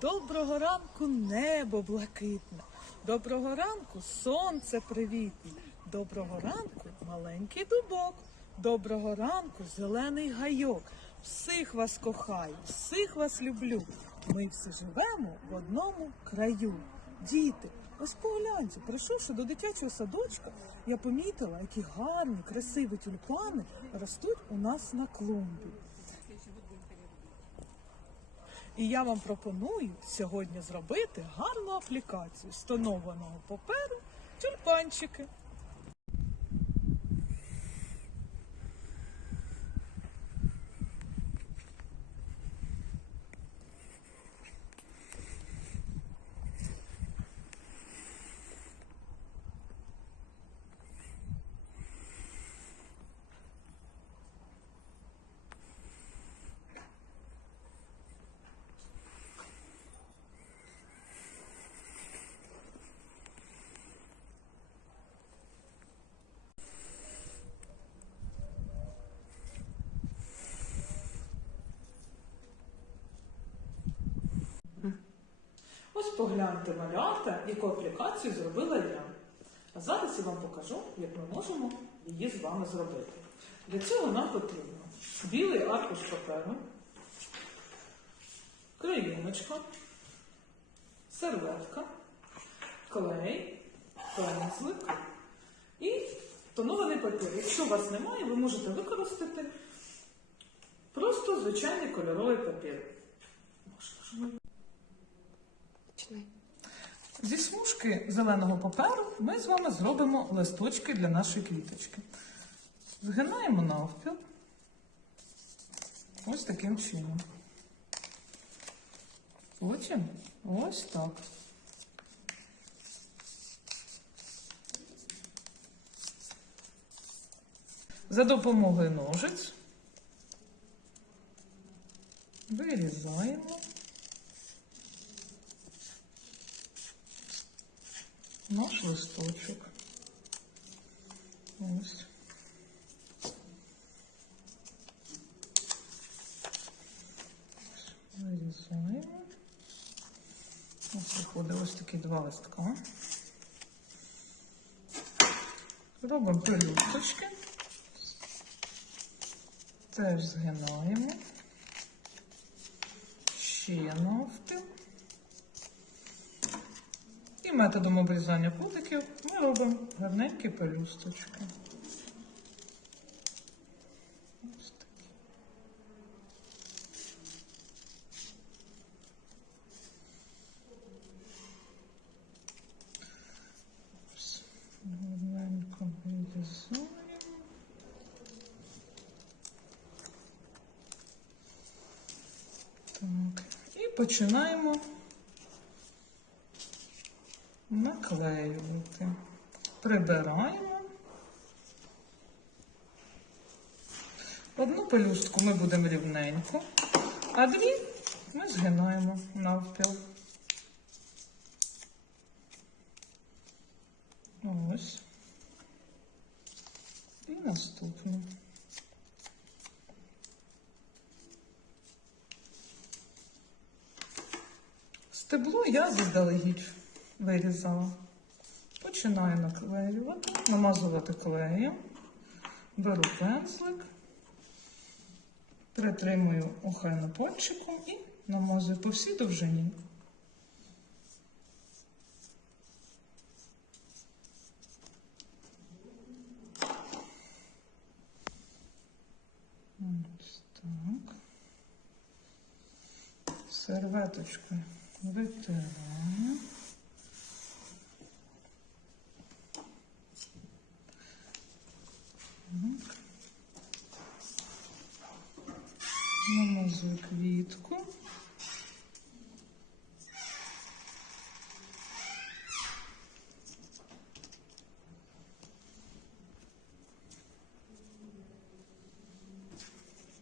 Доброго ранку, небо блакитне. Доброго ранку, сонце привітне. Доброго ранку, маленький дубок. Доброго ранку, зелений гайок. Всіх вас кохаю, всіх вас люблю. Ми всі живемо в одному краю. Діти, ось погляньте, прийшовши до дитячого садочка, я помітила, які гарні, красиві тюльпани ростуть у нас на клумбі. І я вам пропоную сьогодні зробити гарну аплікацію з паперу тюльпанчики. Погляньте малята, яку аплікацію зробила я. А зараз я вам покажу, як ми можемо її з вами зробити. Для цього нам потрібно білий аркуш паперу, краєночка, серветка, клей, пензлик і тонований папір. Якщо у вас немає, ви можете використати просто звичайний кольоровий папір. Починай. Зі смужки зеленого паперу ми з вами зробимо листочки для нашої квіточки. Згинаємо навпіл. Ось таким чином. Потім ось так. За допомогою ножиць вирізаємо. Наш листочок. Ось. Вирізаємо. Ось виходить ось такі два листка. Робимо пелюсточки. Теж згинаємо. Ще навпіл. Методом обрізання кутиків ми робимо гарненькі пелюсточки. Ось такі. Ось. Гарненько. Так. І починаємо наклеювати. Прибираємо. Одну пелюстку ми будемо рівненько, а дві ми згинаємо навпіл. Ось. І наступну. Стебло я заздалегідь вирізала. Починаю наклеювати, намазувати клеєм, беру пензлик, притримую охайно пончиком і намазую по всій довжині. Ось так. Серветочкою витираємо. Так. Квітку.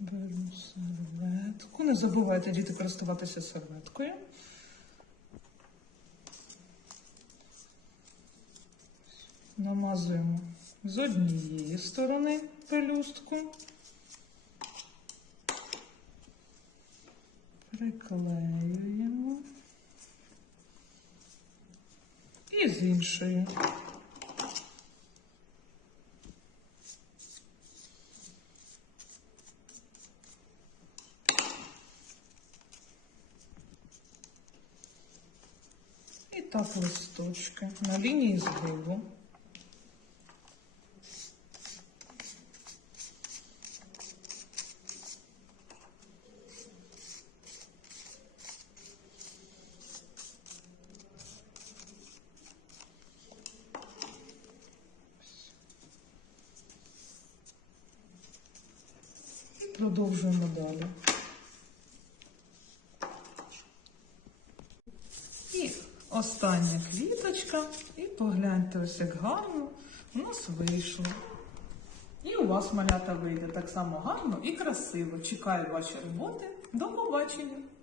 Беру серветку. Не забувайте діти користуватися серветкою. Намазуємо з однієї сторони пелюстку, приклеюємо і з іншої І так листочки на лінії згибу. Продовжуємо далі. І остання квіточка. І погляньте, ось як гарно у нас вийшло. І у вас малята вийде так само гарно і красиво. Чекаю ваші роботи. До побачення!